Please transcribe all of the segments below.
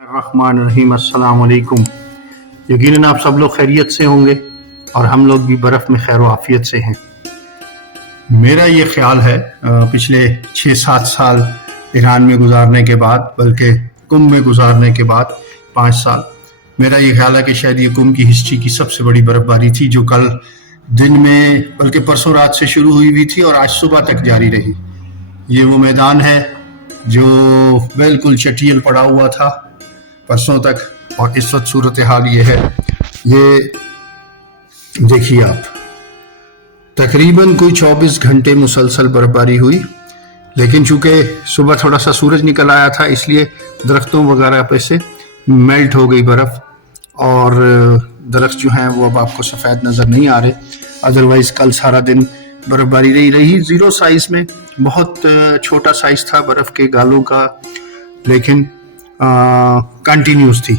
रहमान अस्सलाम वालेकुम। यकीनन आप सब लोग खैरियत से होंगे और हम लोग भी बर्फ़ में खैर आफियत से हैं। मेरा ये ख्याल है पिछले 6-7 साल ईरान में गुजारने के बाद, बल्कि कुंभ में गुजारने के बाद 5 साल, मेरा ये ख्याल है कि शायद ये कुंभ की हिस्ट्री की सबसे बड़ी बर्फ़बारी थी, जो कल दिन में बल्कि परसों रात से शुरू हुई थी और आज सुबह तक जारी रही। ये वो मैदान है जो बिल्कुल चटियल पड़ा हुआ था परसों तक, और इस वक्त सूरत हाल ये है। ये देखिए आप, तकरीबन कोई 24 घंटे मुसलसल बर्फबारी हुई, लेकिन चूंकि सुबह थोड़ा सा सूरज निकल आया था इसलिए दरख्तों वगैरह पे से मेल्ट हो गई बर्फ़, और दरख्त जो हैं वो अब आपको सफ़ेद नज़र नहीं आ रहे। अदरवाइज़ कल सारा दिन बर्फबारी रही ज़ीरो साइज़ में, बहुत छोटा साइज़ था बर्फ़ के गालों का, लेकिन कंटिन्यूस थी।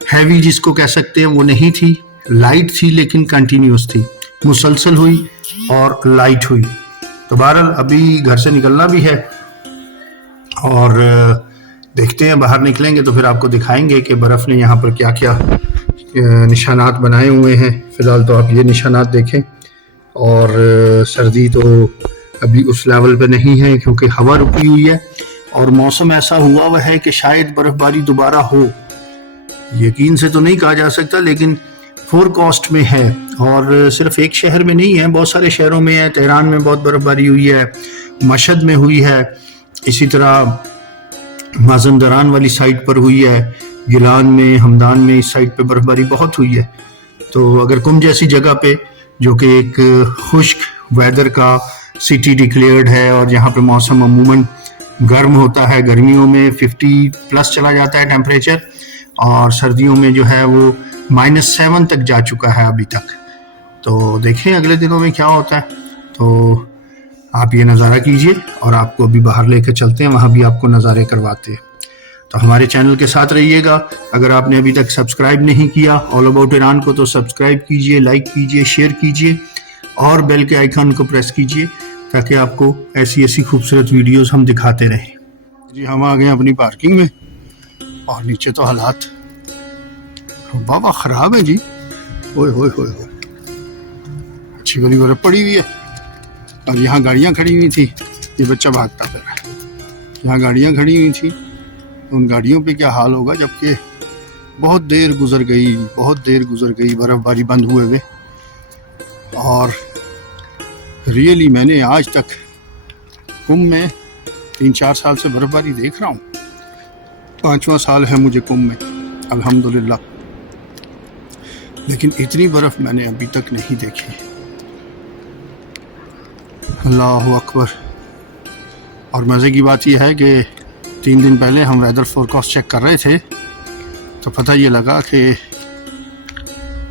हैवी जिसको कह सकते हैं वो नहीं थी, लाइट थी लेकिन कंटिन्यूस थी, मुसलसल हुई और लाइट हुई। तो बहरहाल अभी घर से निकलना भी है और देखते हैं, बाहर निकलेंगे तो फिर आपको दिखाएंगे कि बर्फ़ ने यहाँ पर क्या क्या निशानात बनाए हुए हैं। फ़िलहाल तो आप ये निशानात देखें, और सर्दी तो अभी उस लेवल पे नहीं है क्योंकि हवा रुकी हुई है और मौसम ऐसा हुआ हुआ है कि शायद बर्फबारी दोबारा हो। यकीन से तो नहीं कहा जा सकता, लेकिन फोरकास्ट में है, और सिर्फ एक शहर में नहीं है, बहुत सारे शहरों में है। तेहरान में बहुत बर्फबारी हुई है, मशहद में हुई है, इसी तरह माज़ंदरान वाली साइड पर हुई है, गिलान में, हमदान में, इस साइड पे बर्फबारी बहुत हुई है। तो अगर कुंभ जैसी जगह पे, जो कि एक खुश्क वेदर का सिटी डिक्लेयर्ड है और जहाँ पे मौसम अमूमन गर्म होता है, गर्मियों में 50+ चला जाता है टेम्परेचर, और सर्दियों में जो है वो -7 तक जा चुका है अभी तक। तो देखें अगले दिनों में क्या होता है। तो आप ये नज़ारा कीजिए और आपको अभी बाहर लेकर चलते हैं, वहाँ भी आपको नज़ारे करवाते हैं। तो हमारे चैनल के साथ रहिएगा। अगर आपने अभी तक सब्सक्राइब नहीं किया ऑल अबाउट ईरान को, तो सब्सक्राइब कीजिए, लाइक कीजिए, शेयर कीजिए और बेल के आइकन को प्रेस कीजिए ताकि आपको ऐसी खूबसूरत वीडियोस हम दिखाते रहें। जी हम आ गए अपनी पार्किंग में, और नीचे तो हालात बाबा ख़राब है जी। ओए होए होए होए, अच्छी बड़ी बर्फ़ पड़ी हुई है, और यहाँ गाड़ियाँ खड़ी हुई थी। ये बच्चा भागता फिर रहा है। यहाँ गाड़ियाँ खड़ी हुई थी, उन गाड़ियों पे क्या हाल होगा, जबकि बहुत देर गुजर गई बर्फ़बारी बंद हुए हुए। और रियली मैंने आज तक कुंभ में 3-4 साल से बर्फबारी देख रहा हूँ, 5वां साल है मुझे कुंभ में, अल्हम्दुलिल्लाह, लेकिन इतनी बर्फ मैंने अभी तक नहीं देखी। अल्लाहु अकबर। और मज़े की बात यह है कि 3 दिन पहले हम वेदर फोरकास्ट चेक कर रहे थे तो पता ये लगा कि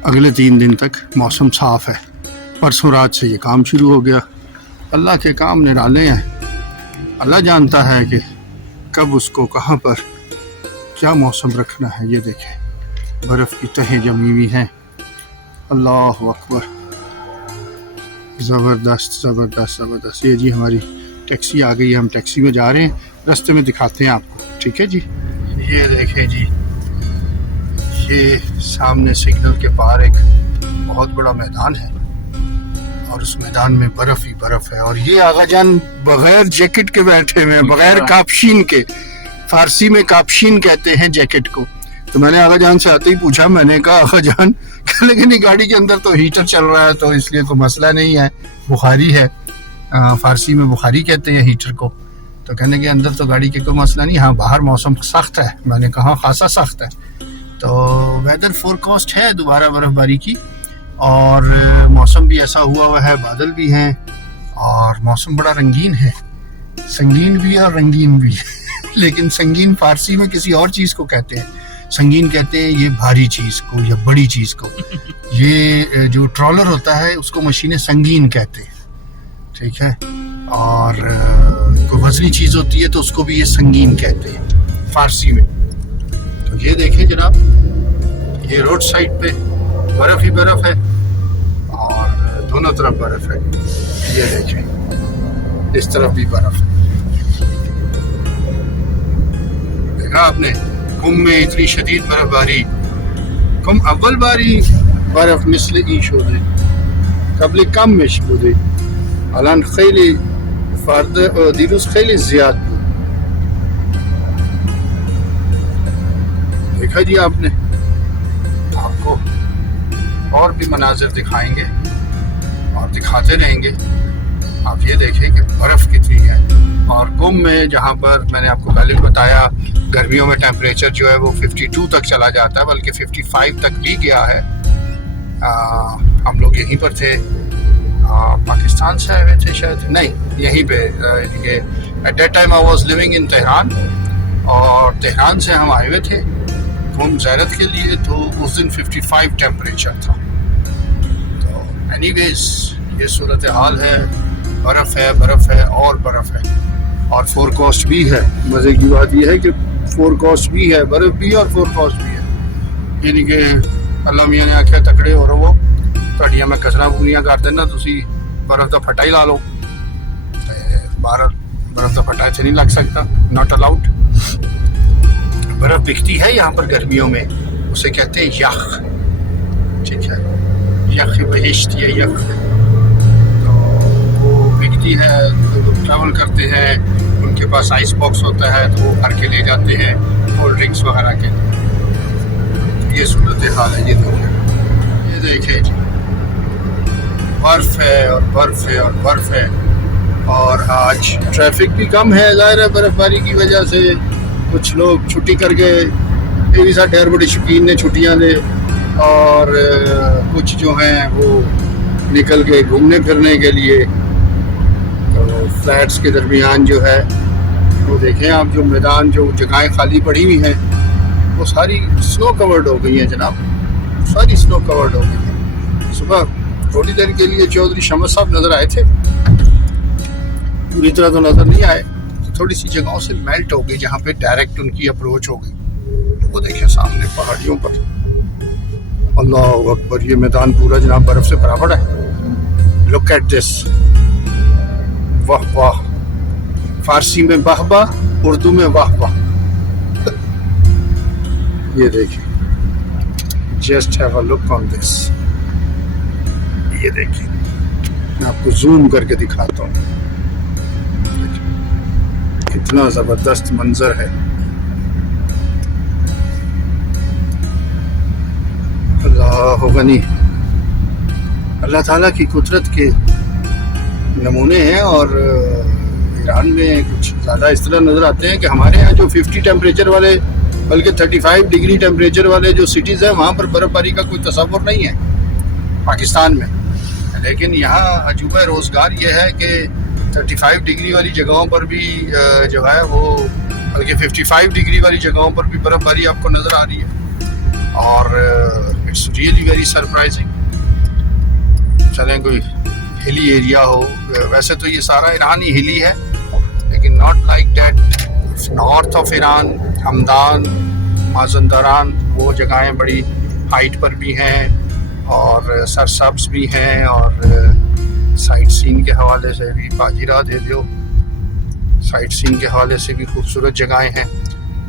अगले 3 दिन तक मौसम साफ़ है। परसों रात से ये काम शुरू हो गया। अल्लाह के काम निराले हैं, अल्लाह जानता है कि कब उसको कहाँ पर क्या मौसम रखना है। ये देखें बर्फ़ की तहें जमी हुई हैं। अल्लाह अकबर, ज़बरदस्त ज़बरदस्त ज़बरदस्त। ये जी हमारी टैक्सी आ गई है, हम टैक्सी में जा रहे हैं, रास्ते में दिखाते हैं आपको, ठीक है जी। ये देखें जी, ये सामने सिग्नल के पार एक बहुत बड़ा मैदान है और उस मैदान में बर्फ़ ही बर्फ़ है। और ये आगा जान बगैर जैकेट के बैठे हुए हैं, बगैर कापशीन के। फारसी में कापशीन कहते हैं जैकेट को। तो मैंने आगा जान से आते ही पूछा, मैंने कहा आगा जान, लेकिन गाड़ी के अंदर तो हीटर चल रहा है तो इसलिए तो मसला नहीं है, बुखारी है, फारसी में बुखारी कहते हैं हीटर को। तो कहने के अंदर तो गाड़ी के कोई मसला नहीं, हाँ बाहर मौसम सख्त है। मैंने कहा खासा सख्त है। तो वेदर फोरकास्ट है दोबारा बर्फबारी की, और मौसम भी ऐसा हुआ है, बादल भी हैं, और मौसम बड़ा रंगीन है, संगीन भी है और रंगीन भी है। लेकिन संगीन फारसी में किसी और चीज़ को कहते हैं, संगीन कहते हैं ये भारी चीज़ को या बड़ी चीज़ को। ये जो ट्रॉलर होता है उसको मशीनें संगीन कहते हैं, ठीक है। और कोई वज़नी चीज़ होती है तो उसको भी ये संगीन कहते हैं फारसी में। तो ये देखें जनाब, ये रोड साइड पे बर्फ़ ही बर्फ़ है और दोनों तरफ बर्फ़ है। ये देखें, इस तरफ भी बर्फ़ है, देखा आपने। قم میں اتنی شدید برف باری قم اول باری برف مثل این شده قبل کم مش بوده الان خیلی دیروز خیلی زیاد بود دیکھا جی آپ نے آپ کو اور بھی مناظر دکھائیں گے اور دکھاتے رہیں گے آپ یہ دیکھیں کہ برف کتنی ہے اور قم میں جہاں پر میں نے آپ کو پہلے بتایا گرمیوں میں ٹیمپریچر جو ہے وہ 52 تک چلا جاتا ہے بلکہ 55 تک بھی گیا ہے ہم لوگ یہیں پر تھے پاکستان سے آئے ہوئے تھے شاید نہیں یہیں پہ at that time I was living in Tehran اور تہران سے ہم آئے ہوئے تھے قم زیارت کے لیے تو اس دن 55 ٹیمپریچر تھا تو اینی ویز یہ صورتحال ہے برف ہے اور برف ہے اور فور کاسٹ بھی ہے مزے کی بات یہ ہے کہ فور کاسٹ بھی ہے برف بھی ہے اور فور کاسٹ بھی ہے یعنی کہ اللہ میاں نے آخیا تکڑے ہو رہو تھوڑیاں میں کسرا پوریاں کر دینا تسی برف کا پھٹا ہی لا لو باہر برف کا پھٹا ایسے نہیں لگ سکتا ناٹ الاؤڈ برف بکتی ہے یہاں پر گرمیوں میں اسے کہتے ہیں یخ ٹھیک ہے یخ بہشت یا یخ بکتی ہے تو لوگ ٹریول کرتے ہیں ان کے پاس آئس باکس ہوتا ہے تو وہ بھر کے لے جاتے ہیں کولڈ ڈرنکس وغیرہ کے یہ صورت حال ہے یہ دیکھیں جی برف ہے اور برف ہے اور برف ہے اور آج ٹریفک بھی کم ہے ظاہر ہے برف باری کی وجہ سے کچھ لوگ چھٹی کر کے یہ بھی ساڈے بڑے شوقین نے چھٹیاں دے اور کچھ جو ہیں وہ نکل کے گھومنے پھرنے کے لیے تو فلیٹس کے درمیان جو ہے وہ دیکھیں آپ جو میدان جو جگہیں خالی پڑی ہوئی ہیں وہ ساری سنو کورڈ ہو گئی ہیں جناب ساری سنو کورڈ ہو گئی ہیں صبح تھوڑی دیر کے لیے چودھری شمس صاحب نظر آئے تھے پوری طرح تو نظر نہیں آئے تھوڑی سی جگہوں سے میلٹ ہو گئی جہاں پہ ڈائریکٹ ان کی اپروچ ہو گئی وہ دیکھیں سامنے پہاڑیوں پر اللہ اکبر یہ میدان پورا جناب برف سے بھرا پڑا ہے لک ایٹ دس واہ واہ فارسی میں واہ واہ اردو میں واہ واہ یہ دیکھیں جسٹ ہیو اے لک آن دس یہ دیکھیں میں آپ کو زوم کر کے دکھاتا ہوں کتنا زبردست منظر ہے اللہ غنی اللہ تعالیٰ کی قدرت کے نمونے ہیں اور ایران میں کچھ زیادہ اس طرح نظر آتے ہیں کہ ہمارے یہاں جو 50 ٹیمپریچر والے بلکہ 35 ڈگری ٹیمپریچر والے جو سٹیز ہیں وہاں پر برف باری کا کوئی تصور نہیں ہے پاکستان میں لیکن یہاں عجوبہ روزگار یہ ہے کہ 35 ڈگری والی جگہوں پر بھی جو ہے وہ بلکہ 55 ڈگری والی جگہوں پر بھی برف باری آپ کو نظر آ رہی ہے اور اٹس ریئلی ویری سرپرائزنگ چلیں کوئی ہلی ایریا ہو ویسے تو یہ سارا ایران ہی ہلی ہے لیکن not like that north of Iran Hamadan Mazandaran وہ جگہیں بڑی ہائٹ پر بھی ہیں اور سرسبز بھی ہیں اور سائٹ سین کے حوالے سے بھی باجیرہ دے دیو سائٹ سین کے حوالے سے بھی خوبصورت جگہیں ہیں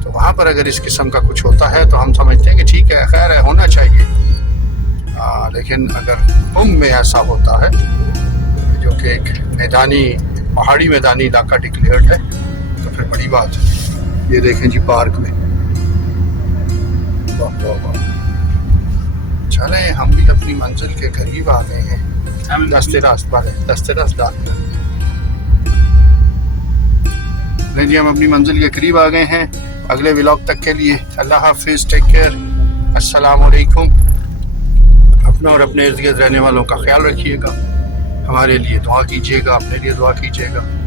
تو وہاں پر اگر اس قسم کا کچھ ہوتا ہے تو ہم سمجھتے ہیں کہ ٹھیک ہے خیر ہے ہونا چاہیے لیکن اگر قم میں ایسا ہوتا ہے جو کہ ایک میدانی پہاڑی میدانی علاقہ ڈکلیئرڈ ہے تو پھر بڑی بات ہے یہ دیکھیں جی پارک میں واہ واہ واہ چلیں ہم بھی اپنی منزل کے قریب آ گئے ہیں دستے راست نہیں جی ہم اپنی منزل کے قریب آ گئے ہیں اگلے ولاگ تک کے لیے اللہ حافظ ٹیک کیئر السلام علیکم اپنا اور اپنے ارد گرد رہنے والوں کا خیال رکھیے گا ہمارے لیے دعا کیجیے گا اپنے لیے دعا کیجیے گا